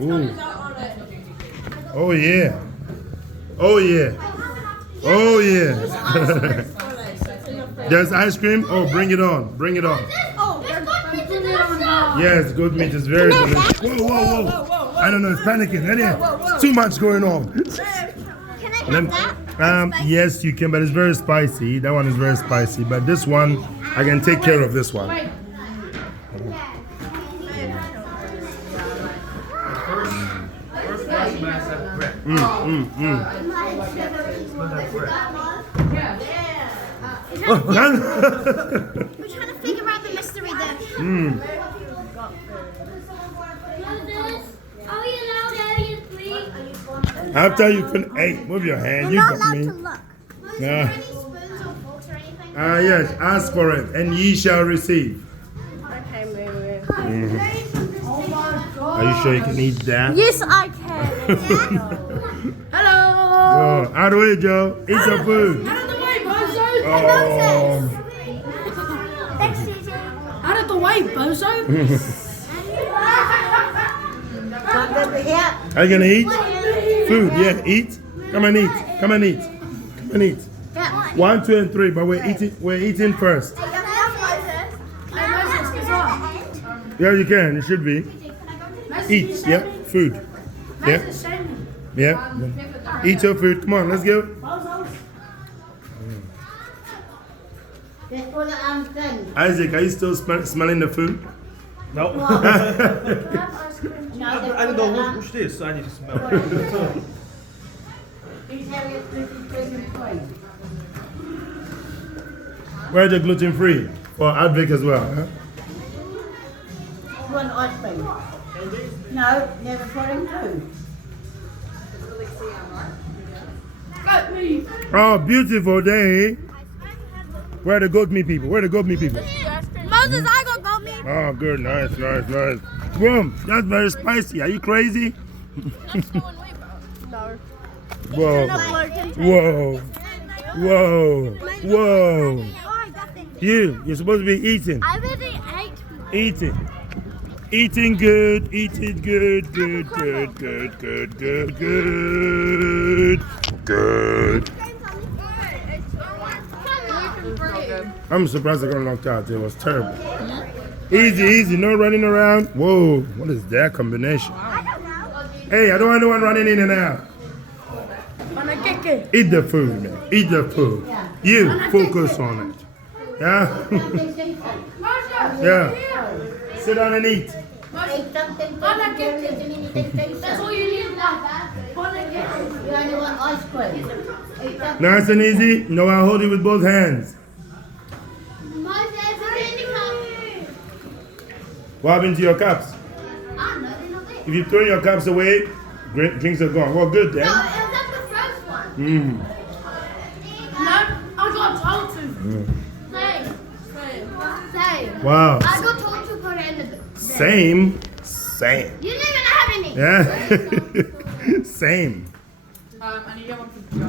Ooh. Oh yeah. Oh yeah. Oh yeah. There's ice cream. Oh, bring it on. Bring it on. Yes, goat meat is very delicious. Whoa. I don't know. It's panicking. It's too much going on. Can I have that? Yes, you can, but it's very spicy. That one is very spicy. But this one, I can take care of this one. We're trying to figure out the mystery then. After you finish, hey, move your hand. You We're got not allowed me. to look. Yeah. Any spoons or forks or anything? Yes, ask for it, and ye shall receive. Okay, Moo. Are you sure you can eat that? Yes, I can. Hello. Oh, out of the way, Joe. Eat your food. Out of the way, bozo! Oh. Thanks, Susie. Out of the way, bozo! Are you gonna eat? Food, yeah, eat. Come and eat. Come and eat. Come and eat. 1, 2, and 3, but we're eating first. Yeah, you can. It should be. Eat. Yeah, food. Yeah. Yeah. Eat your food. Come on, let's go. Isaac, are you still smelling the food? No. I don't know which this, so I need to smell it. Where's the gluten free? For Advic as well. Huh? You want ice cream? No, never put him too. Oh, beautiful day. Where are the goat meat people? Where are the goat meat people? Moses, I got me. Oh, good. Nice. Boom. That's very spicy. Are you crazy? No. Whoa. You're supposed to be eating. I already ate. Eating good. Good. I'm surprised I got knocked out. It was terrible. Easy. No running around. Whoa. What is that combination? Hey, I don't want anyone running in and out. Eat the food, man. Eat the food. You focus on it. Yeah? Yeah. Sit down and eat. That's all you need now. You only want ice cream. Nice and easy. No, I'll hold it with both hands. What happened to your cups? If you throw your cups away, drinks are gone. Well, good then. No, I got told to. Same. Wow. I got told to put it in the Same. You didn't even have any. Yeah. Same. And you don't want to go.